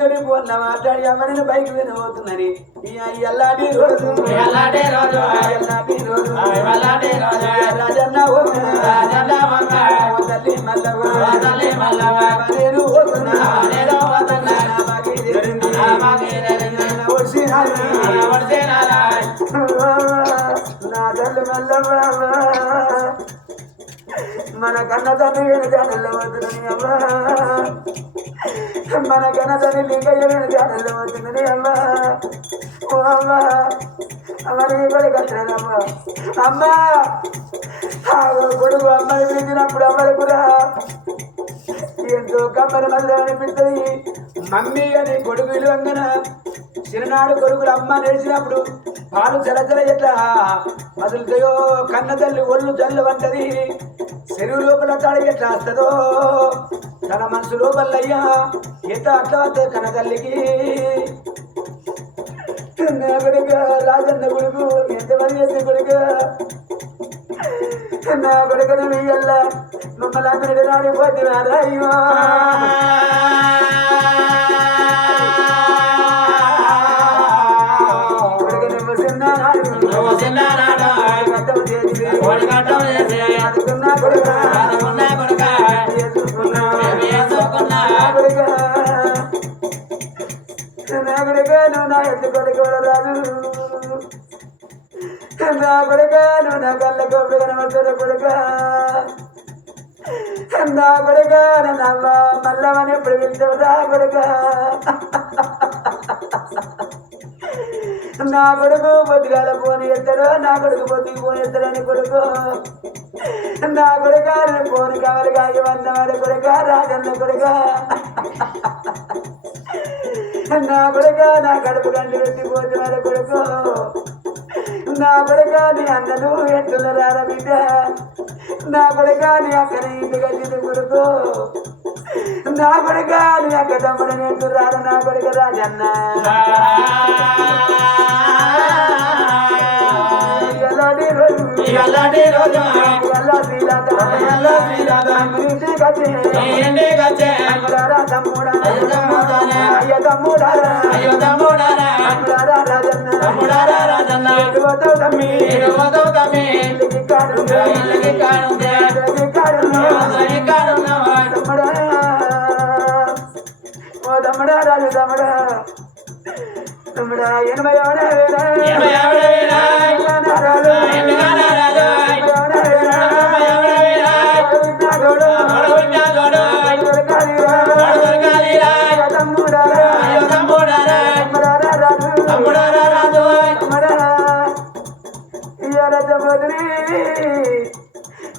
మాట్లాడి అమ్మని బైక్ మీద పోతున్నది ఎల్లాంటి రోజు రాజన్న తల్లి మల్లవ్వ నేను నా తల్లి మల్లవ్వ మన కన్న తండ్రి జానల్లో వద్దునని అమ్మా మన కన్న తండ్రి లింగయ్య జానల్లో వద్దునని అమ్మా ఓ అమ్మా అమ్మని కూడా కట్టినమ్మా అమ్మా కొడుకు అమ్మాయి పిలిచినప్పుడు అమ్మని కూడా ఎంతో కమ్మని మళ్ళీ అనిపిస్తుంది మమ్మీ అని కొడుకు విలువంగన చిన్ననాడు కొడుకులు అమ్మ నేర్చినప్పుడు పాలు జలజల ఎట్లా అసలుయో కన్న తల్లి ఒళ్ళు జల్లు వంటది చెరువు లోపల తాడి ఎట్లా వస్తుందో తన మనసు లోపలయ్యా ఎంత అట్లా వస్తుంది కన్న తల్లికి నా కొడుక రాజన్న కొడుకు ఎంతమంది చేసే కొడుక నా కొడుకుని మీయల్ల మమ్మల్ని అందరి రానిపోతున్నారా అయ్యో నా ఎత్తు కొడుకు రాదు నా కొడుక నువ్వు నా కళ్ళ గొప్ప కనబడుతున్న కొడుక నా కొడుక నన్న మల్లమని ఎప్పుడు వెళ్తావు నా కొడుక నా కొడుకు పొద్దుగాల పోని ఎత్తాడు నా కొడుకు పొద్దుకు పోని ఎత్తాడని కొడుకు నా కొడుక పోని కావాలి కాగి వన్నవాడి కొడుక రాజన్న కొడుక నా కొడుక నా కడుపు గంటి పెట్టిపోతే వారి కొడుకు నా కొడుక నీ అన్నను ఎట్టున రార బిడ్డ నా కొడుక నీ అక్కని ఇంటి గట్టి కొడుకు నా కొడుక నీ అక్క తమ్ముడని ఎట్టు రార నా కొడుక రాజన్న తమ్ముడా అయ్య తమ్ముడా రాజన్న తమ్మి ఓ తమ్ముడా రాజు తమ్ముడా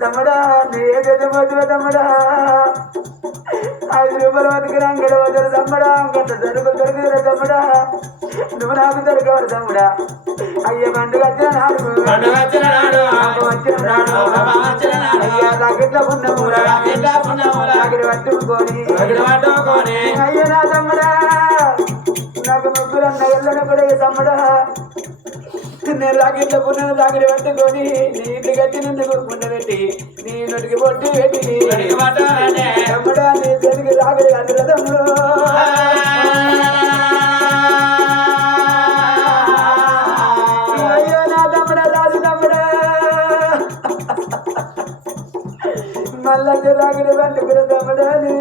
తమ్ముడా 80 తమ్ముడా తమ్ముడా 5 రూపాయలు బతికిన అంగడి వద్దరు తమ్ముడా అంగంట దొరుకు దొరికిన తమ్ముడా నువ్వు నాకు దొరకవు తమ్ముడా అయ్య పండుగ వచ్చిన నాడు అయ్యా నాకెట్లా పున్నమూరా నాగడి పట్టుకొని అయ్య నా తమ్ముడా నాకు ముగ్గురు అన్న ఎల్లని కూడా తమ్ముడా నేను రాకెట్ల పున్నను రాగడి పట్టుకొని నీ ఇంటి గట్టి నిన్ను పున్న పెట్టి నీ నొటికి పొట్టి పెట్టి తమ్ముడా నీ చేతికి రాగడి అంటున్న తమ్ముడు అయ్యో నా తమ్ముడా రాజు తమ్ముడా మళ్ళీ రాగడి పట్టుకున్న తమ్ముడా నీ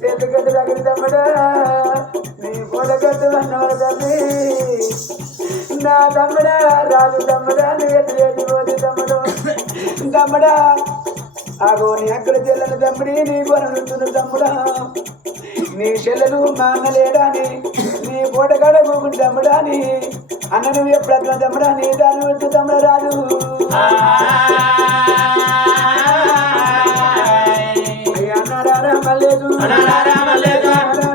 చేతికట్టు రాగడి తమ్ముడా నీ పొడగట్టు అన్నవాడు తల్లి నా తమ్ముడా రాజు తమ్ముడా నువ్వు పోతే తమ్ముడు తమ్ముడా ఆగో నీ అక్కడ చెల్లెలు తమ్ముడి నీ కొనుతున్న తమ్ముడా నీ చెల్లెలు మా అన్న లేడాని నీ పూటగాడ కూకుంటు తమ్ముడాని అన్న నువ్వు ఎప్పుడు అట్లా తమ్ముడా నీ దాని వచ్చి తమ్ముడు రాజు అన్నారా మల్లేదు తమ్ముడా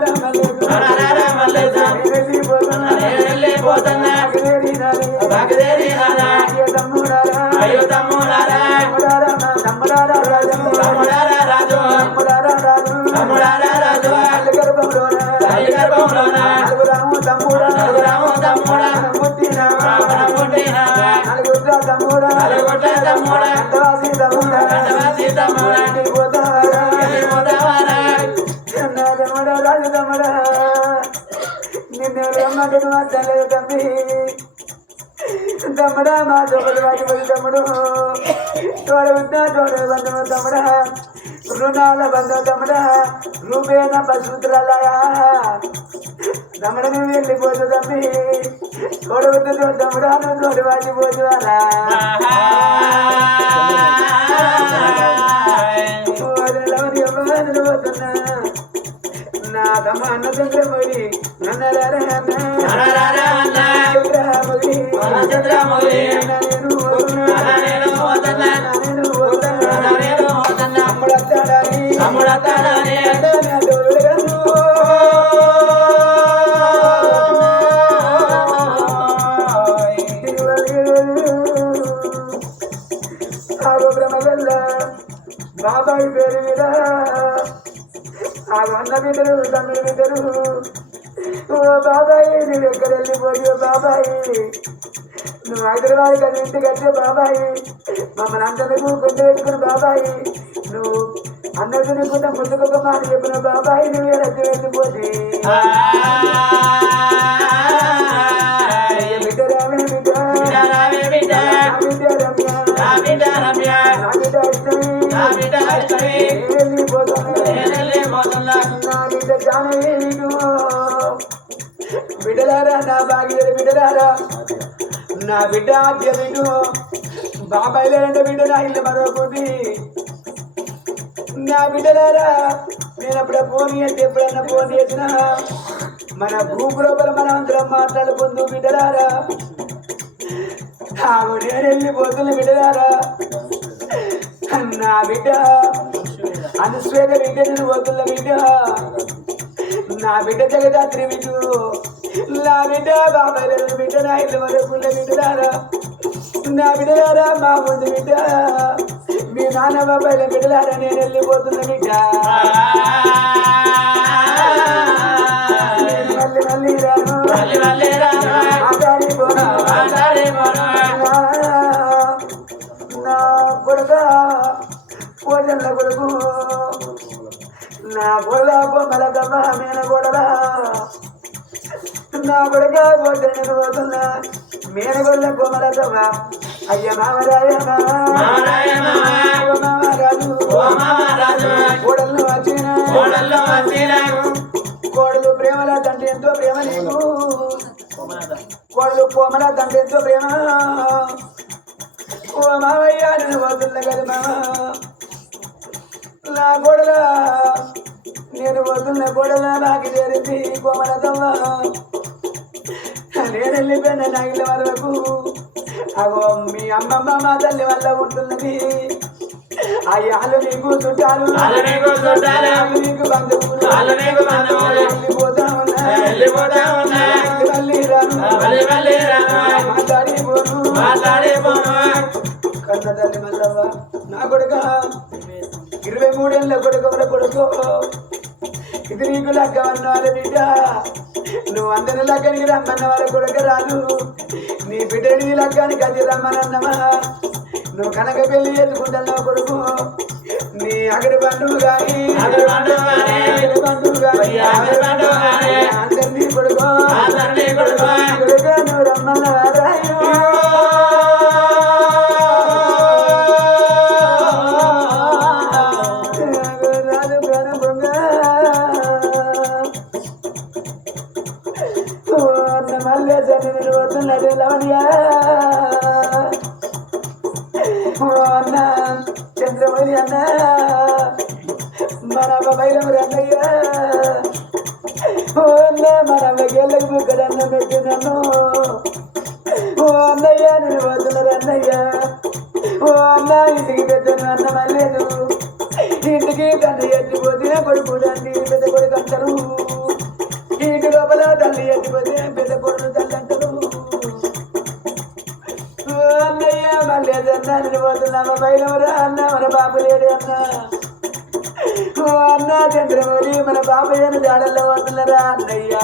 రాజు తమ్ముడా నిన్ను రమ్మంటుడు మాట్లాడలేదు తమ్మి తమ్ముడా మా తోడు వాటిపోయి తమ్ముడు తోడు ఉన్నా తోడు బంధువు తమ్ముడా రుణాల బంధువు తమ్ముడా రూపేణ పశుపుత్రాలయా తమ్ముడు నువ్వు వెళ్ళిపోతు తమ్మి తోడు ఉద్దు తమ్ముడా నువ్వు తోడు వాటిపోతు అలా పోతున్నా నా తమ్మ అన్న చంద్రమౌళి బాబాయి పేరు మీద ఆ అన్న బిడ్డలు తమ్ముడు బిడ్డలు ఓ బాబాయి నువ్వు ఎక్కడ వెళ్ళిపోయి బాబాయి నువ్వు హైదరాబాద్ కదా ఇంటికి వచ్చే బాబాయి మమ్మల్ని అందరికీ గుండె పెట్టుకుని బాబాయి నువ్వు అందరికీ కూడా ముందుకొక మాట చెప్పిన బాబాయి నువ్వే రద్దు వెళ్ళిపోతే బిడ్డ రామే బిడ్డ బిడ్డ రమ్య నా బిడ్డ ఇష్టమే బిడ్డలారా నా బాగిలేరు బిడ్డలారా నా బిడ్డ ఆద్య బిడ్డు బాబాయ్ లేదంటే బిడ్డ నా ఇల్లు మరొకటి నా బిడ్డలారా నేను అప్పుడే ఫోన్ చేసి ఎప్పుడన్నా ఫోన్ చేసినా మన గ్రూప్ లోపల మనం అందరం మాట్లాడుకుందు బిడ్డలారా నేను వెళ్ళిపోతున్న బిడ్డలారా నా బిడ్డ అనుశ్వేత బిడ్డ నేను పోతున్న బిడ్డ నా బిడ్డ జగదాత్రి బిడ్డు నా బిడ్డ బాబాయ్ బిడ్డ నా ఇల్లు మరొకున్న బిడ్డలారా నా బిడ్డలారా మా ముందు బిడ్డ మీ నాన్న బాబాయ్ల బిడ్డలారా నేను వెళ్ళిపోతున్న బిడ్డ మళ్ళీ రాను నా కొడుక పోజల్ల కొడుకు నా గొడవ బొమ్మల గమ్మ మేన గొడవ నా కొడుక పోజన్న పోతున్నా మేనగొల్ల బొమ్మల గమ్మ అయ్య మామరాజు కోడళ్ళు వచ్చిన కోడలు ప్రేమల తండ్రి ఎంతో ప్రేమ నీకు కోడలు కోమల తండ్రి ఎంతో ప్రేమ ఓ మావయ్య నేను పోతున్నా కదా మామ నా గోడల నేను పోతున్న గోడల నాకు చేరింది కోమలతమ్మ నేను వెళ్ళిపోయిన నా ఇళ్ళ వరకు అగో మీ అమ్మమ్మ మా తల్లి వల్ల ఉంటున్నది అయ్యాలు నీకు చుట్టాలు నీకు బంధువులు వెళ్ళిపోతా ఉన్నా మళ్ళీ రాను మాట్లాడిపోను కన్న తల్లి మల్లవ్వ నా కొడుక 23 ఏళ్ళ కొడుకు ఇది నీకు లగ్గ అన్నవాళ్ళ బిడ్డ నువ్వు అందరి లగ్గానికి రమ్మన్న వాళ్ళ కొడుకు రాదు నీ బిడ్డని లగ్గానికి అది రమ్మనన్నమా నువ్వు కనక పెళ్లి చేసుకుంటున్నావు కొడుకు నీ అగడి బంధువు కానీ అందరినీ కొడుకు నువ్వు రమ్మన్న అన్న చంద్రమౌళి అన్న మన బైలమురి అన్నయ్య ఓ అన్న మన గేళ్ళకి ముగ్గడు అన్న పెట్టి నన్ను ఓ అన్నయ్య నేను పోతున్నారు అన్నయ్య ఓ అన్న ఇంటికి పెద్దను అన్న మళ్ళలేదు ఇంటికి తండ్రి ఎత్తిపోతే కొడుకు తండ్రి పెద్ద కొడుకు అంటారు ఇంటి లోపల తల్లి ఎత్తిపోతే పెద్ద కొడుకు తల్లి అంటారు అన్నయ్య మళ్ళీ అన్న నేను పోతున్నామా బయలురా అన్న మన బాబు లేడు అన్న ఓ అన్న చంద్రమౌళి మన బాబయ్యను జాడల్లో పోతున్నారా అన్నయ్య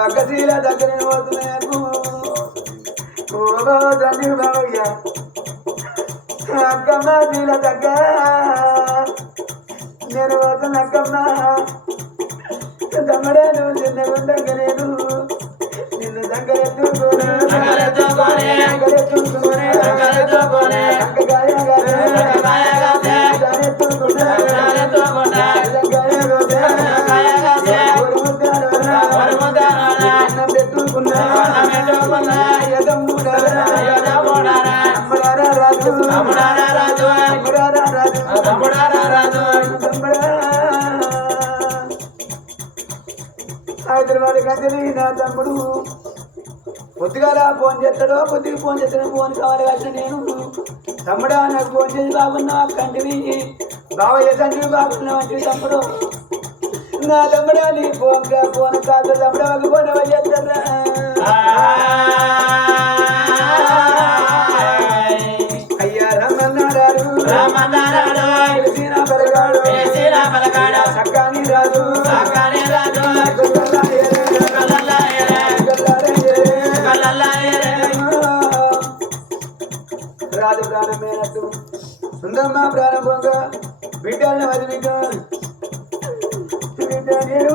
అక్క శీల దగ్గర పోతున్నాను ఓ తండ్రి బాబయ్య అక్కమ్మ నీళ్ళ తగ్గ నేను పోతున్న అక్కమ్మ తమ్ముడే నువ్వు చిన్నగుండగా నేను నిన్ను దగ్గరెత్తుకోనే హైదరాబాద్ కంటే నా తమ్ముడు పొద్దుగాల ఫోన్ చేస్తాడో కొద్దిగా ఫోన్ చేస్తాడో ఫోన్ కావాలి కదా నేను తమ్ముడా నాకు ఫోన్ చేసి బాగున్నా కంటివి బావయ్య తండ్రి బాగున్నా వంటివి తమ్ముడు నా తమ్ముడా నీ ఫోన్ కాదు తమ్ముడు ఒక ఫోన్ ఎవరు చేస్తారా అయ్యా రమ్మన్నాడు సక్కాని రాజు రాజు ప్రాణమేనట్టు సుందమ్మ ప్రాణం పొంగ బిడ్డలను వదిలిక బిడ్డ నేను